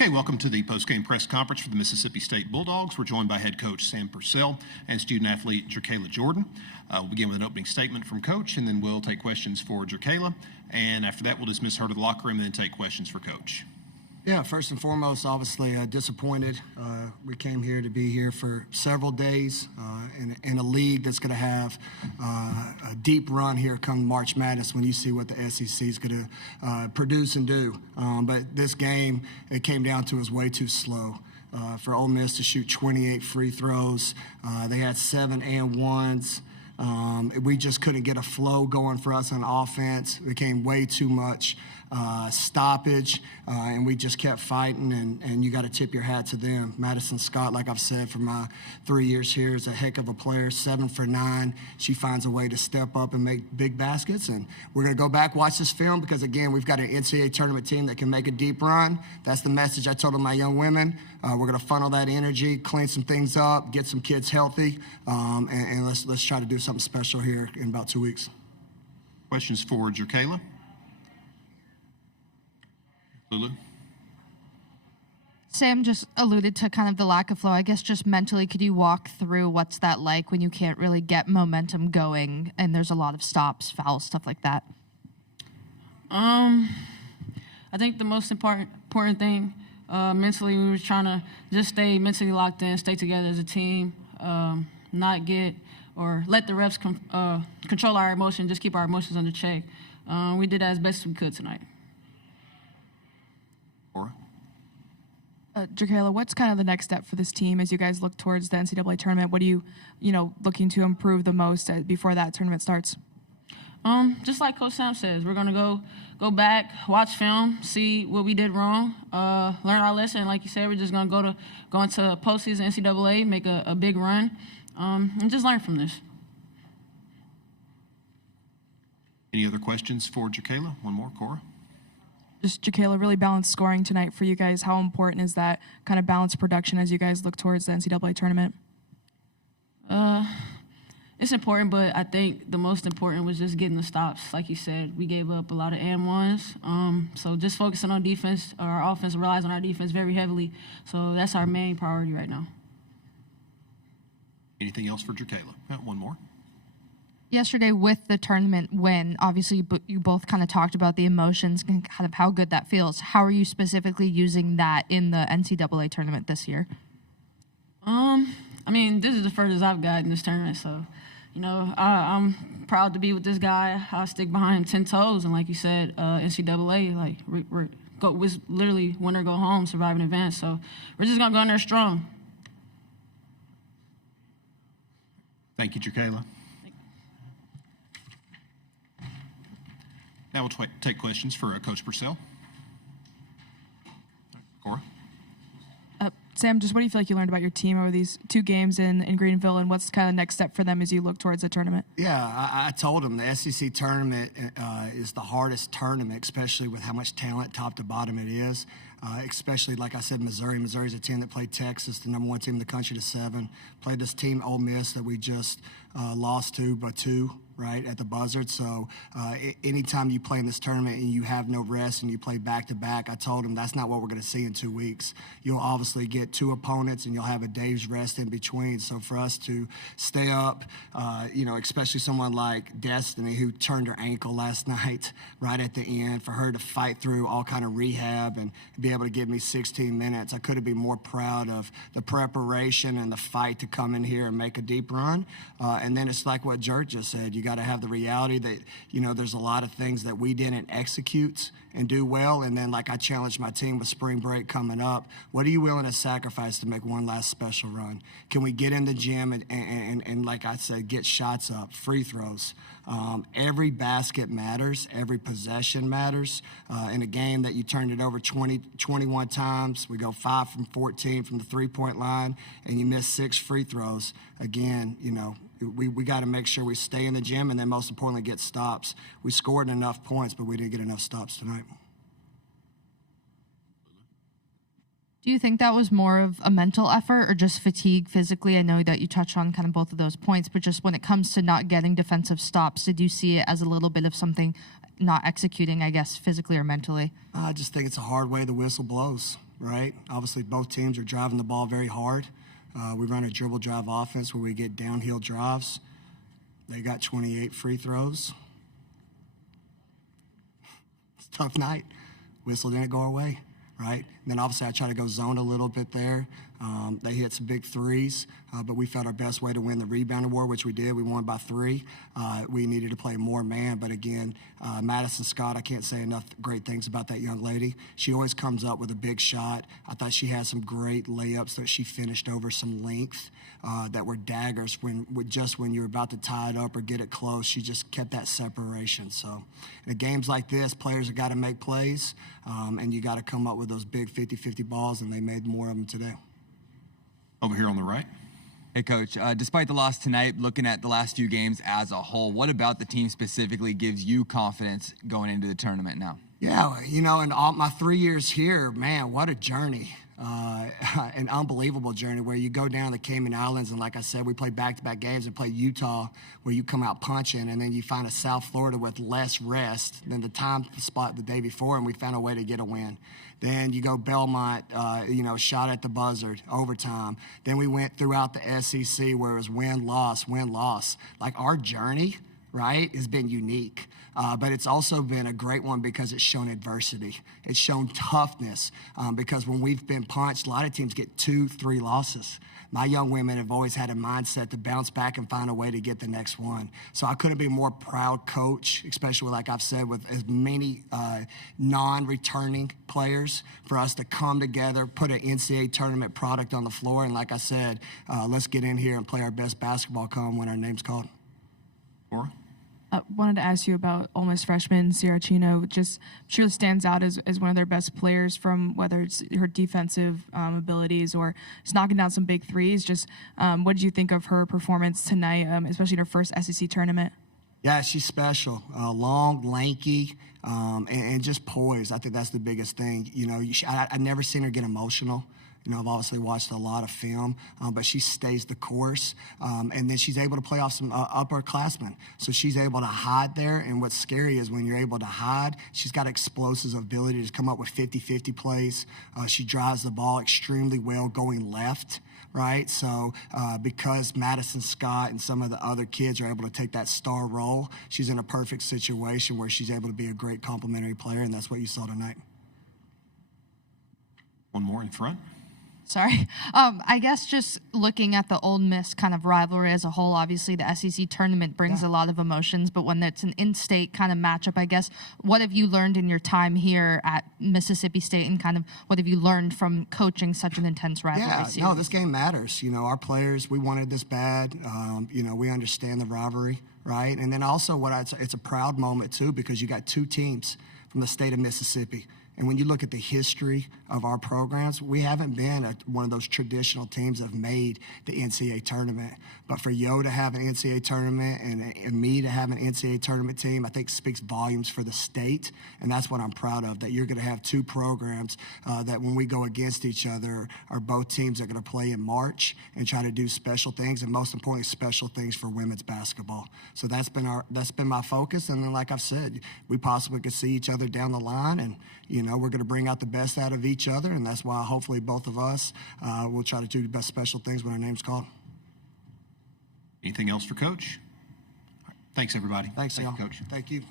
Okay, welcome to the post-game press conference for the Mississippi State Bulldogs. We're joined by head coach Sam Purcell and student-athlete Jerkaila Jordan. We'll begin with an opening statement from Coach, and then we'll take questions for Jerkaila. And after that, we'll dismiss her to the locker room and then take questions for Coach. Yeah, first and foremost, obviously disappointed. We came here to be here for several days in a league that's going to have a deep run here come March Madness when you see what the SEC is going to produce and do. But this game, it came down to was way too slow. For Ole Miss to shoot 28 free throws. They had 7 and 1s. We just couldn't get a flow going for us on offense. It became way too much stoppage, and we just kept fighting, and you got to tip your hat to them. Madison Scott, like I've said for my 3 years here, is a heck of a player, 7 for 9. She finds a way to step up and make big baskets, and we're going to go back, watch this film, because, again, we've got an NCAA tournament team that can make a deep run. That's the message I told my young women. We're going to funnel that energy, clean some things up, get some kids healthy, and let's try to do something special here in about 2 weeks. Questions for Jerkaila? Lulu? Sam just alluded to kind of the lack of flow. I guess just mentally, could you walk through what's that like when you can't really get momentum going and there's a lot of stops, fouls, stuff like that? I think the most important thing mentally, we were trying to just stay mentally locked in, stay together as a team, not get or let the refs control our emotions, just keep our emotions under check. We did that as best as we could tonight. Jerkaila, what's kind of the next step for this team as you guys look towards the NCAA tournament? What are you looking to improve the most before that tournament starts? Just like Coach Sam says, we're gonna go back, watch film, see what we did wrong, learn our lesson. Like you said, we're just gonna go into postseason NCAA, make a big run, and just learn from this. Any other questions for Jerkaila? One more, Cora. Just Jerkaila, really balanced scoring tonight for you guys. How important is that kind of balanced production as you guys look towards the NCAA tournament? It's important, but I think the most important was just getting the stops. Like you said, we gave up a lot of and ones. So just focusing on defense. Our offense relies on our defense very heavily. So that's our main priority right now. Anything else for Jerkaila? One more. Yesterday with the tournament win, obviously you both kind of talked about the emotions and kind of how good that feels. How are you specifically using that in the NCAA tournament this year? I mean, this is the furthest I've got in this tournament, so, I'm proud to be with this guy. I'll stick behind him 10 toes, and like you said, NCAA, was literally win or go home, survive in advance, so we're just going to go in there strong. Thank you, Jerkaila. Now we'll take questions for Coach Purcell. Cora? Sam, just what do you feel like you learned about your team over these 2 games in Greenville, and what's kind of next step for them as you look towards the tournament? Yeah, I told them the SEC tournament is the hardest tournament, especially with how much talent top to bottom it is. Especially, like I said, Missouri. Missouri's a team that played Texas, the number 1 team in the country, to 7. Played this team, Ole Miss, that we just lost to by 2, right, at the buzzard. So anytime you play in this tournament and you have no rest and you play back-to-back, I told them that's not what we're going to see in 2 weeks. You'll obviously get 2 opponents and you'll have a day's rest in between. So for us to stay up, especially someone like Destiny, who turned her ankle last night right at the end, for her to fight through all kind of rehab and be able to give me 16 minutes, I couldn't be more proud of the preparation and the fight to come in here and make a deep run. And then it's like what Jerk just said. You got to have the reality that, there's a lot of things that we didn't execute and do well. And then, like I challenged my team with spring break coming up, what are you willing to sacrifice to make one last special run? Can we get in the gym and like I said, get shots up, free throws? Every basket matters. Every possession matters. In a game that you turned it over 21 times, we go 5 from 14 from the three-point line, and you miss 6 free throws. Again, we got to make sure we stay in the gym and then, most importantly, get stops. We scored enough points, but we didn't get enough stops tonight. Do you think that was more of a mental effort or just fatigue physically? I know that you touched on kind of both of those points, but just when it comes to not getting defensive stops, did you see it as a little bit of something not executing, I guess, physically or mentally? I just think it's a hard way the whistle blows. right? Obviously, both teams are driving the ball very hard. We run a dribble drive offense where we get downhill drives. They got 28 free throws. It's a tough night. Whistle didn't go our way, right? And then obviously I try to go zone a little bit there. They hit some big threes, but we felt our best way to win the rebounding war, which we did. We won by 3. We needed to play more man, but again, Madison Scott, I can't say enough great things about that young lady. She always comes up with a big shot. I thought she had some great layups that she finished over some length that were daggers when you're about to tie it up or get it close. She just kept that separation. So in games like this, players have got to make plays, and you got to come up with those big 50-50 balls, and they made more of them today. Over here on the right. Hey, Coach, despite the loss tonight, looking at the last few games as a whole, what about the team specifically gives you confidence going into the tournament now? Yeah, in all my 3 years here, man, what a journey. An unbelievable journey where you go down the Cayman Islands, and like I said, we play back-to-back games and play Utah where you come out punching, and then you find a South Florida with less rest than the time spot the day before, and we found a way to get a win. Then you go Belmont, shot at the buzzer, overtime. Then we went throughout the SEC where it was win-loss, win-loss. Like our journey, right, has been unique. But it's also been a great one because it's shown adversity. It's shown toughness because when we've been punched, a lot of teams get 2-3 losses. My young women have always had a mindset to bounce back and find a way to get the next one. So I couldn't be a more proud coach, especially like I've said, with as many non-returning players, for us to come together, put an NCAA tournament product on the floor. And like I said, let's get in here and play our best basketball come when our name's called. Laura? Wanted to ask you about Ole Miss freshman Sierra Chino. Just she stands out as one of their best players from whether it's her defensive abilities or just knocking down some big threes. Just what did you think of her performance tonight, especially in her first SEC tournament? Yeah, she's special. Long, lanky, and just poised. I think that's the biggest thing. I've never seen her get emotional. I've obviously watched a lot of film, but she stays the course. And then she's able to play off some upperclassmen. So she's able to hide there. And what's scary is when you're able to hide, she's got explosive ability to come up with 50-50 plays. She drives the ball extremely well going left, right? So because Madison Scott and some of the other kids are able to take that star role, she's in a perfect situation where she's able to be a great complementary player, and that's what you saw tonight. One more in front. Sorry. I guess just looking at the Ole Miss kind of rivalry as a whole, obviously the SEC tournament brings a lot of emotions, but when it's an in-state kind of matchup, I guess, what have you learned in your time here at Mississippi State, and kind of what have you learned from coaching such an intense rivalry series? No, this game matters. Our players, we wanted this bad. We understand the rivalry, right? And then also it's a proud moment too, because you got 2 teams from the state of Mississippi. And when you look at the history of our programs, we haven't been one of those traditional teams that have made the NCAA tournament. But for Yo to have an NCAA tournament and me to have an NCAA tournament team, I think speaks volumes for the state. And that's what I'm proud of, that you're going to have 2 programs that when we go against each other are both teams that are going to play in March and try to do special things, and most importantly, special things for women's basketball. So that's been my focus. And then, like I've said, we possibly could see each other down the line, and we're going to bring out the best out of each other, and that's why hopefully both of us will try to do the best special things when our name's called. Anything else for Coach? Thanks, everybody. Thanks, y'all. Coach. Thank you.